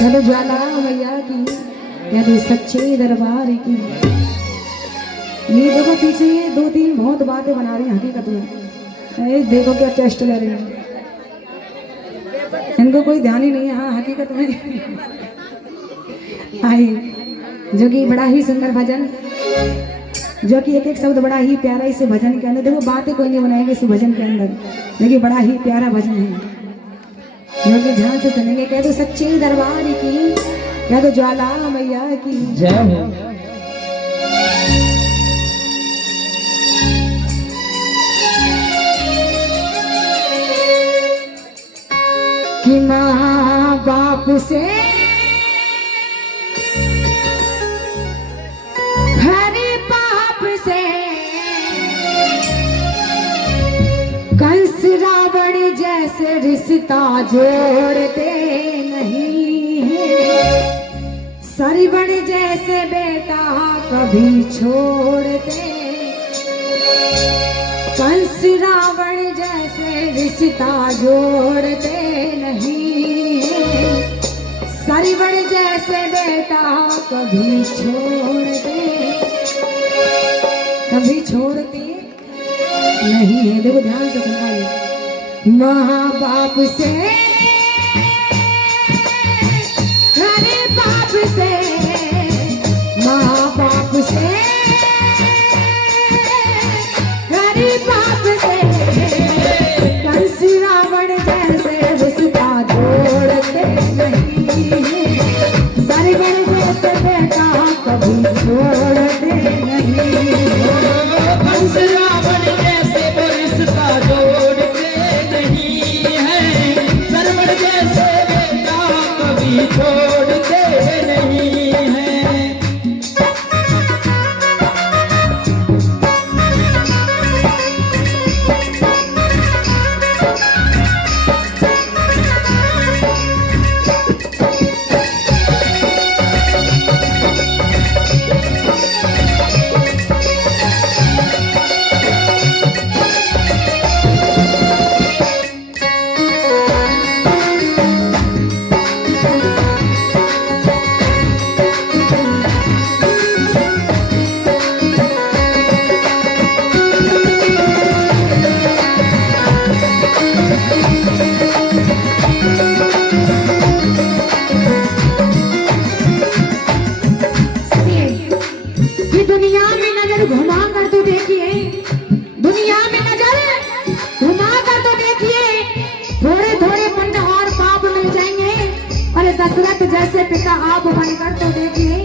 कद ज्वाला मैया की, कद सच्चे दरबार की। ये देखो पीछे ये दो तीन बहुत बातें बना रही हैं हकीकत में। ये देखो क्या टेस्ट ले रही है, इनको कोई ध्यान ही नहीं है। हाँ हकीकत में आई जो कि बड़ा ही सुंदर भजन, जो कि एक एक शब्द बड़ा ही प्यारा इस भजन के अंदर। देखो बातें कोई नहीं बनाएगी इस भजन के अंदर, लेकिन बड़ा ही प्यारा भजन है जो कि ध्यान से सुनेंगे। कह दो सच्चे दरबार की, कह दो ज्वाला मैया की जय हो। कि माँ बाप से हरे पाप से कंस रावण जैसे रिश्ता जोड़ते नहीं है, सरवण जैसे बेटा कभी छोड़ते। कंस रावण जैसे रिश्ता जोड़ते नहीं है, सरवण जैसे बेटा कभी छोड़ते, कभी छोड़ते नहीं है। देखो ध्यान से सुनाइए। माँ बाप से हरे बाप से, माँ बाप से हरे बाप से कंस रावण जैसे रिश्ता जोड़ते नहीं है, सरवण जैसे बेटा कभी छोड़ते नहीं है। कंस रावण जैसे वो रिश्ता जोड़ते नहीं है, सरवण जैसे बेटा कभी छोड़ते नहीं है। दुनिया में नजर घुमा कर तो देखिए, दुनिया में नजर घुमा कर तो देखिए, थोड़े थोड़े पुण्य और पाप मिल जाएंगे। अरे दशरथ जैसे पिता आप बनकर तो देखिए,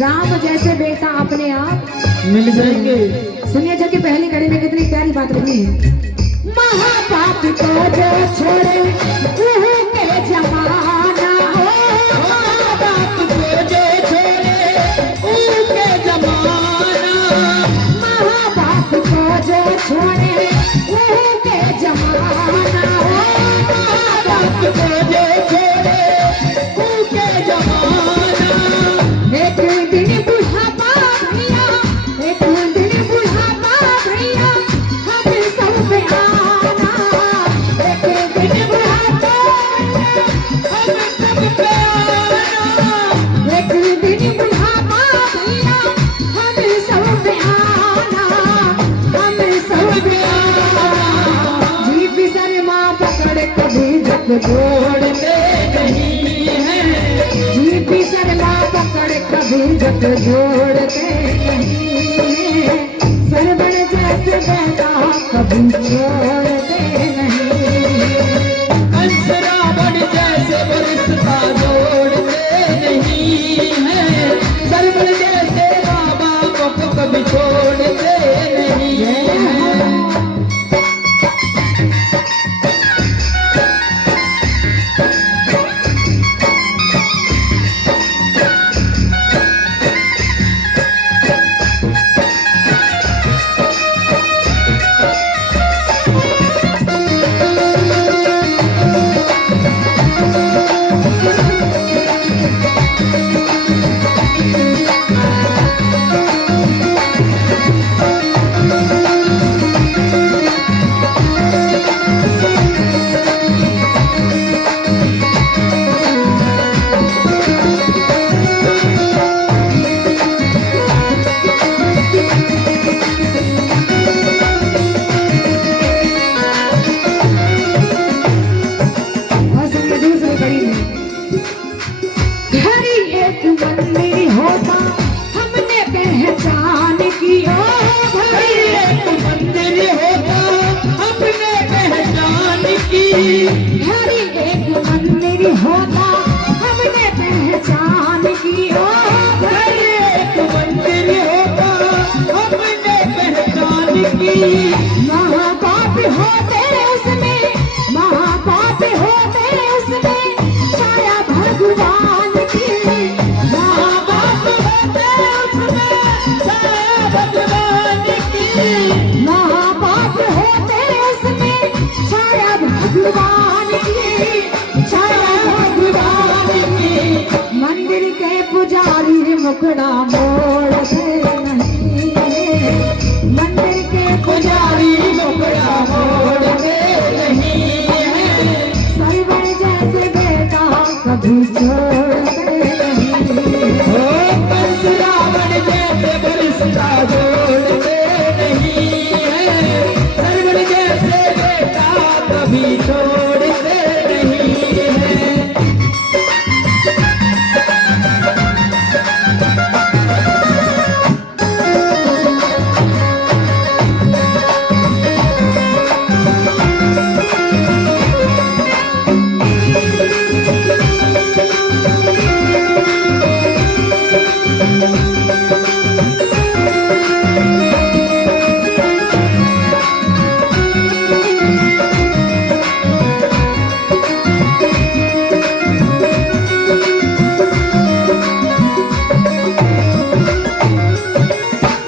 राम जैसे बेटा अपने आप मिल जाएंगे। सुनिए जो कि पहली कड़ी में कितनी प्यारी बात रही है। महापाप को जो छोड़े उहु के जमाना हो, महापाप को जो छोड़े उनके जमाना, महापाप को जो छोड़े उहु के जमाना हो, महापाप को जो छोड़े उनके जमाना। एक दिन बुढ़ापा भैया, एक दिन बुढ़ापा भैया हम सब पे आना, एक दिन बुढ़ापा हम सब पे आना, एक दिन बुढ़ापा भैया हम सब पे आना, हम सब पे आना। जीप सर माँ पकड़ कभी झक छोड़ते नहीं है। जीप सर माँ पकड़ कभी झक जोड़ते नहीं है, सरवण जैसे बेटा कभी छोड़ते नहीं है। कंस रावण जैसे वो रिश्ता जोड़ते नहीं है, सरवण जैसे माँ बाप को कभी छोड़ते नहीं है। महापाप होते उसमें, महापाप होते उसमें छाया भगवान की। महापाप होते उसमें छाया भगवान की। महापाप होते उसमें छाया भगवान की, छाया भगवान की। मंदिर के पुजारी मुखड़ा मोड़ते नहीं, मंदिर के पुजारी मुखड़ा मोड़ते नहीं है। सरवर जैसे बेटा कभी छोड़ते नहीं। ओ कंस रावण जैसे रिश्ता जोड़ते नहीं है। सरवर जैसे बेटा कभी छोड़ते नहीं है।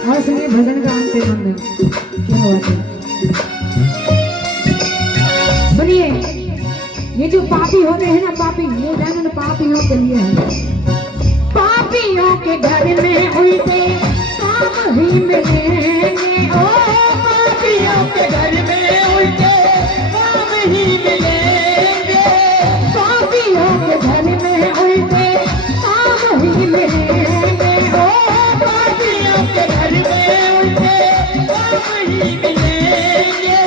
और सुनिए भजन गान पे मंगल क्या हुआ था। सुनिए, ये जो पापी होते हैं ना, पापी, ये डायमंड पापियों के लिए है। पापियों के घर में उल्टे काम ही मिलेंगे। ओ पापियों के घर में उल्टे काम ही मिलेंगे। पापियों के घर में उल्टे काम ही मिलेंगे। ओ पापियों के घर में उल्टे काम ही मिलेंगे।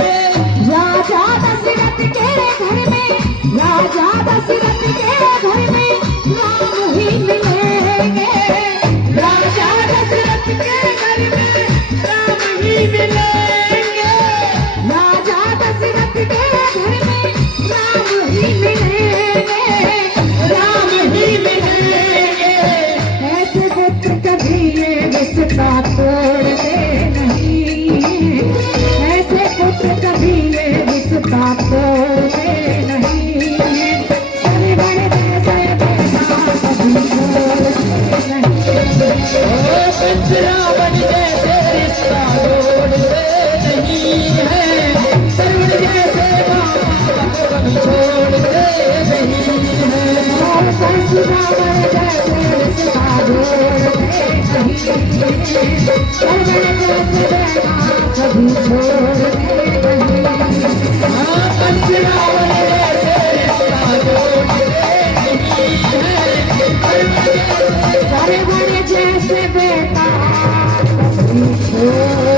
राजा दशरथ के घर में, राजा दशरथ के घर में राम ही मिलेंगे। राजा दशरथ के घर में राम ही मिलेंगे। राजा दशरथ के घर में राम ही मिलेंगे। राम ही मिलेंगे। ऐसे पुत्र कभी ये रिश्ता तोड़ते नहीं, ऐसे पुत्र कभी ये रिश्ता तोड़ते नहीं। सरवर जैसे बेटा कभी छोड़ते नहीं। ओ कंस रावण जैसे रिश्ता जोड़ते नहीं है। सरवर जैसे बाबा को कभी छोड़ते नहीं है। और परशुराम जैसे रिश्ता जोड़ते नहीं। सरवर जैसे बेटा कभी छोड़ते नहीं। हाँ, कंस रावण जैसे रिश्ता जोड़ते नहीं है। सरवर जैसे बेटा कभी छोड़